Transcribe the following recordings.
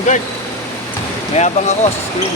shooting guard. Mayabang ako sa screen.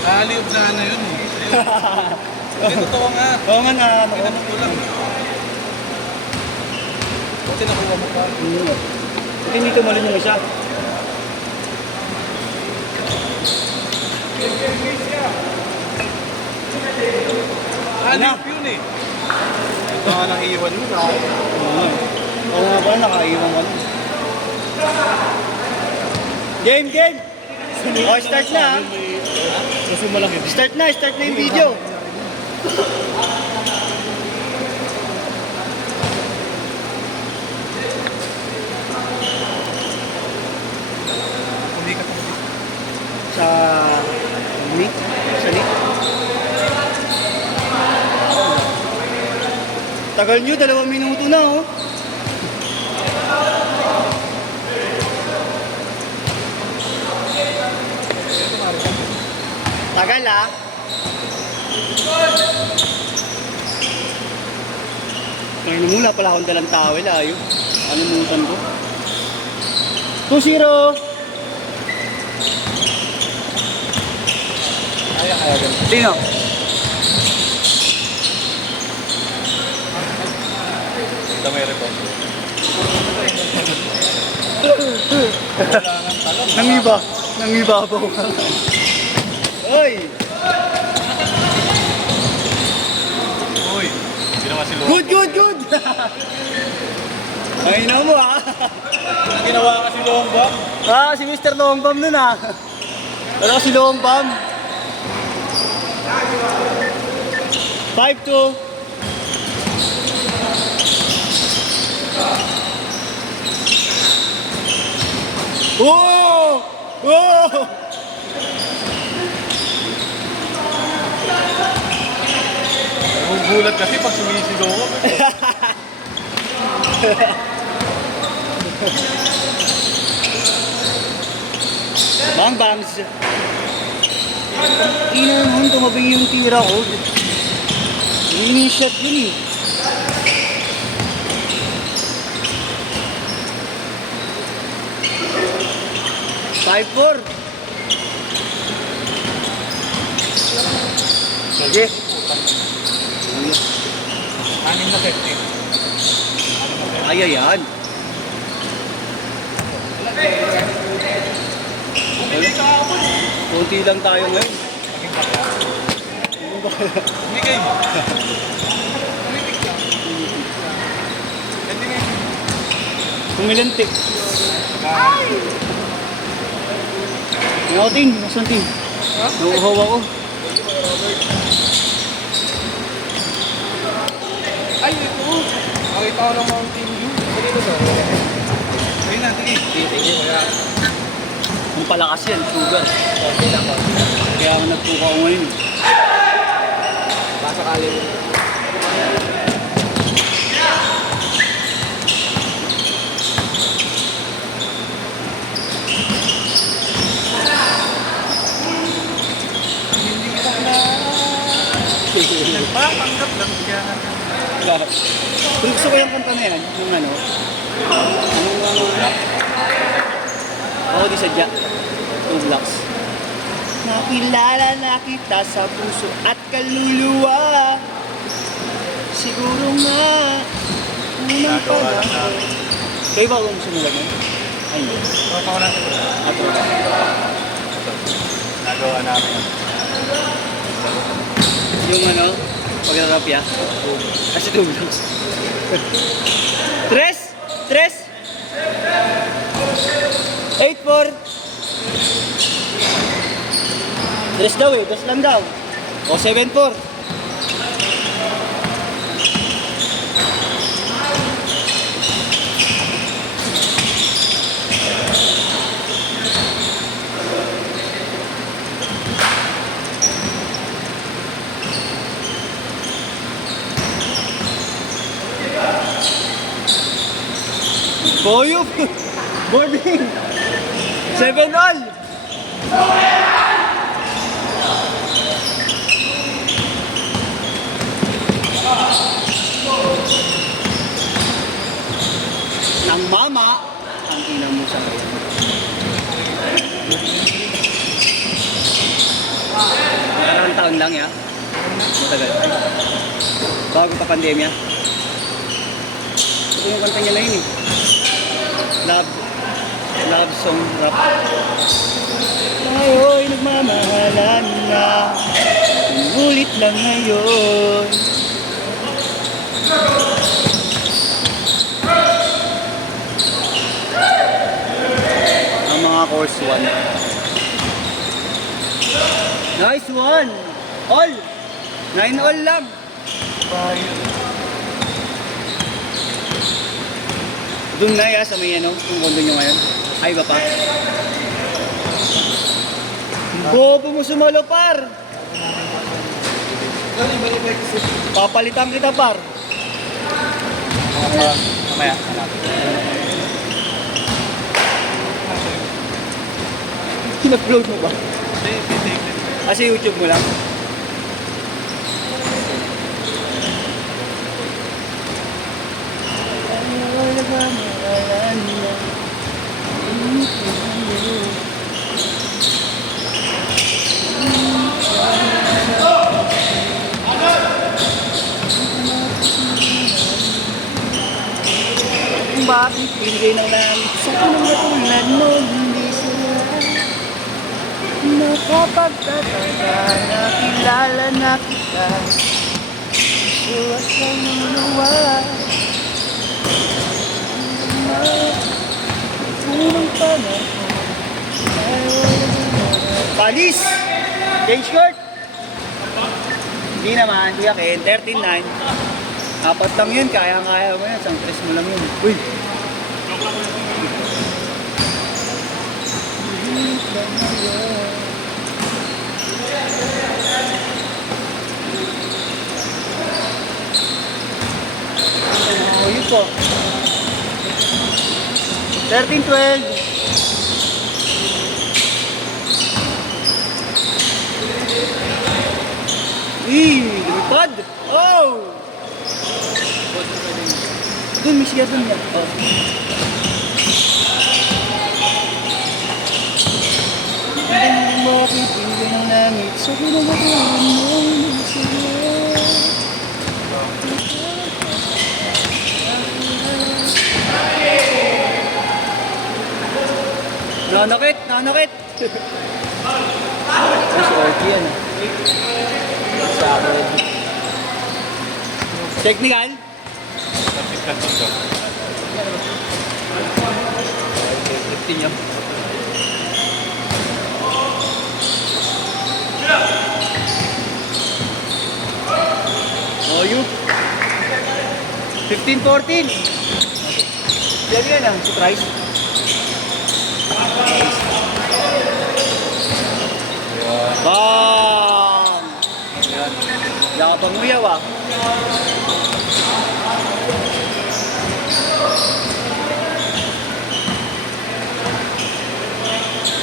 Nakaliw na ano yun eh. Hindi, totoo nga. Oo nga na. Pinamot ko lang. Kasi nakuha mo pa. Kasi hindi tumalon yung isa. Nakaliw yun eh. Ito nga lang iwan mo. Oo nga pala, nakaiwan ka na. Game! Oh, start na ha. Kasi malaki. Start na yung video. Hindi ka pa. Sa Nick? Tagal nyo, 2 minuto na oh. Tagal ah. Ngayon mula pala akong dalang towel ayo. Alimutan ko. 2-0. Kaya ganun. Sino? Ito may report. Nangibabaw ka. Oy! Uy, ginawa si Luwag. Good! Ay na mo ah. Ginawa ka si Luwag ba? Ah, si Mr. Longbam nun ah. Wala si Longbam. 5-2. Oh! Gulat kasi pag sumisigaw ko. Bangs. Ina naman, tumabing yung tira ko. Hindi shot yun eh. Five-four. Sige. Anim na 50. Ayan. Kunti lang tayo ngayon. Bigay mo. Kumilantik. Ako tin, nasan tin? Nauuhaw ako. Ay, ito. Nakita ko ng Mountain View. Dito ba? Ayun na, sige. Ang palakas yan, sugar. Kaya ako nagpuka ko ngayon. Basta kali mo. Nagpapanggap lang siya. Kung gusto ko yung kanta na yan, yung ano, ako di sadya, 2 blocks. Nakilala na kita sa puso at kaluluwa. Siguro nga, unang panahon. Kayo ba kung sumulat mo? Ay, hindi. Tropa ko lang. Ato. Nagawa namin. Yung ano, pag-rapya. Kasi 2 blocks. Tres! 8-4. Tres daw eh, 2 lang daw. O 7-4. Boyop! Boarding! 7-all! siya. Karang taon lang ya. Matagal. Bago pa pandemya. Ito yung kanta niya na yun eh. Love song rap. Tayo'y nagmamahalan na. Ulit lang ngayon. Ang mga course 1. Nice one! All! 9 all lang! Doon na ya sa may ano, kung kondo nyo ngayon. Ay, iba pa. Bobo mo sumalo, par! Papalitan kita, par. Mamaya. In-upload mo ba? Kasi YouTube mo lang? Kung bakit pinigay ng langit sa unang natulad mo, hindi sila nakapagtatanda na kilala na kita. Suwat ka manuwala unang panahon. Palis! Change court! Hindi naman, Kuya Ken, 13-9. Apat lang yun, kaya-kaya mo yan. Isang tres mo lang yun. Uy! Oh, yun po. 13-12. Lumipad! Oh! Doon, may siya doon yan. Oh. Hindi mo makipigil ng langit sa pinagatuhan mo ng siya. Nanakit! Nanakit! Ay, si Orky yan ah. Sa akin. Technical? Niya. Oh, you. 15-14. Yan yan ang surprise. Bam! Yan. Yan ka panguyaw ah.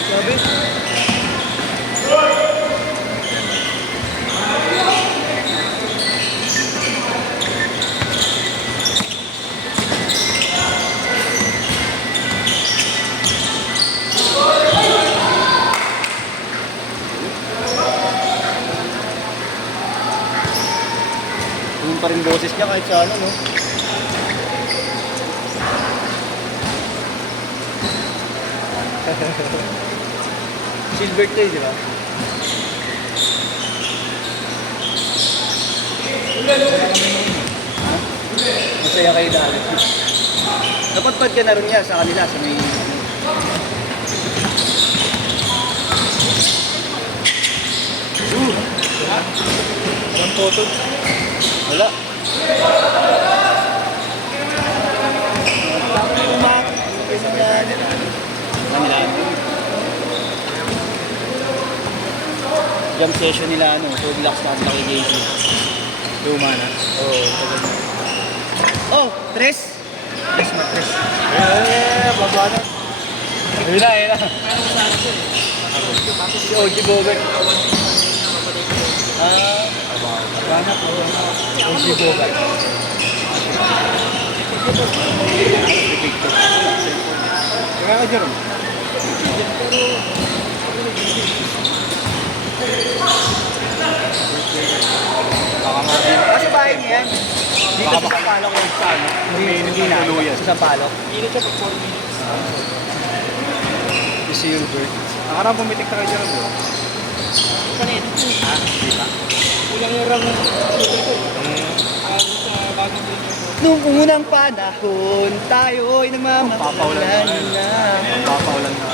Sabi? Yung pa rin boses niya kahit sa ano, no? Silver tail, di ba? Masaya kayo dahil. Napatpad ka na rin niya sa kanila, sa may... Walang photo. Wala. Jam session nila ano, so relax na kay JC. Luma na? Oo. Oh, tres? Tres na tres. Baba na. Ayun na, ayun na. Si OG Bogart. Baba na po. OG Bogart. Kaya ka, Jerome. Baka nga din. Kasi bahay niya yan. Dito sa Sampalok yung sa ano? Hindi na. Sa Sampalok. Init siya pag 4 minutes. Si Silver. Nakarang pumitik na kay Jerome, di ba? Kanina. Ha? Di ba? Kulang yung ram ng motor ko. Sa bagong dito. Nung unang panahon, tayo'y namamakalan na. Papaulan na.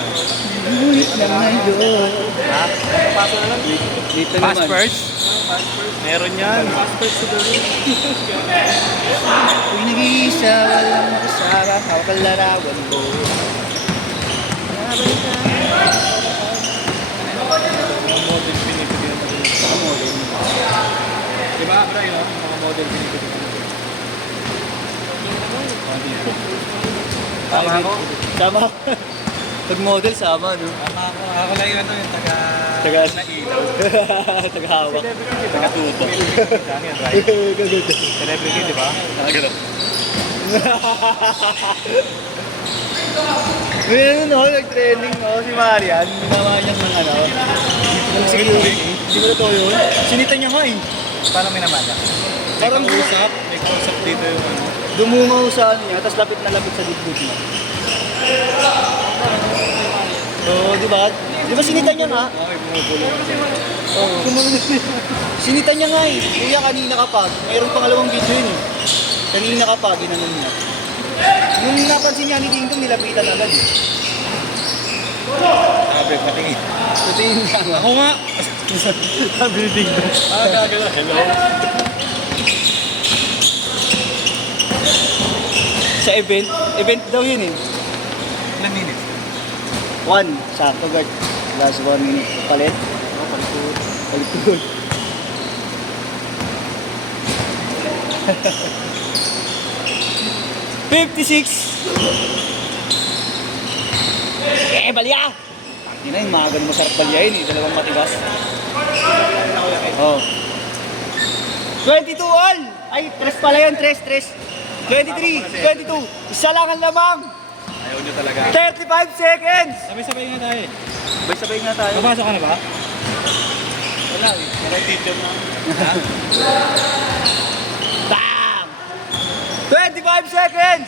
Ngunit na ngayon. Ha? Paso na lang. Dito Pass naman. first? Meron yan. Pass first to the room. Ako'y nag-iisa, walang makasama, hawak ang larawan ko. Nabalik na. Mga model pinipili naman din. Mga model. Diba, bro, yun? Mga model pinipili naman din. Tama ako? Sama. Pag model, sama, no? Tama ako. Ako lang yung ano, yung taga... Taga... Nailaw. Taga-hawak. Taga-tubo. Saan yan, right? Celebrity, di ba? Ganun. Ngayon, no, nag-training, no, si Marian. Ginawa niyang ng ano. Ng security. Hindi mo na to yun. Sinita niya nga eh. Paano may naman yan? Parang May kausap dito yung ano. dumungaw sa ano niya, tapos lapit na lapit sa dibdib niya. Oo, di ba? Di ba sinita niya nga? May bumubulo. Oo. Sinita niya nga eh. Kuya, kanina ka pa. Mayroon pangalawang video yun eh. Kanina ka pa, ginanon niya. Nung napansin niya ni Ding Dong, nilapitan agad eh. Sabi, patingin. Patingin niya nga. Ako nga! Sabi ni Ding Dong. Gagawin. Hello? Sa event daw yun eh. Ilan minutes? 1, sakto guard. Last 1 minute. Palit. Palit. 56! Balya! Hindi na yung mga ganun masarap balyain eh. Dalawang matigas. Oh. 22 all! Ay, 3 pala yun. 3. 23, 22. Isa lang ang lamang. Ayaw nyo talaga. 35 seconds! Sabay-sabay nga tayo. Sabay-sabay nga tayo. Babasa ka na ba? Wala eh. Wala yung teacher na. Bam! 25 seconds!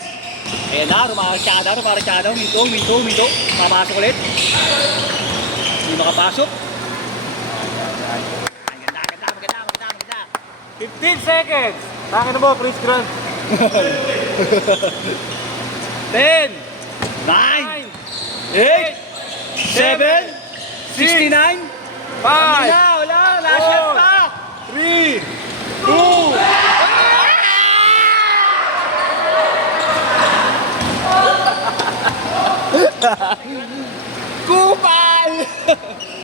Ayan na, rumarachada. Minto. Papasok ulit. Hindi makapasok. Ang ganda. 15 seconds! Takin mo, Chris Grant. 10 9 8 7 69 Wala, last shot pa! 3, 2, Kupa!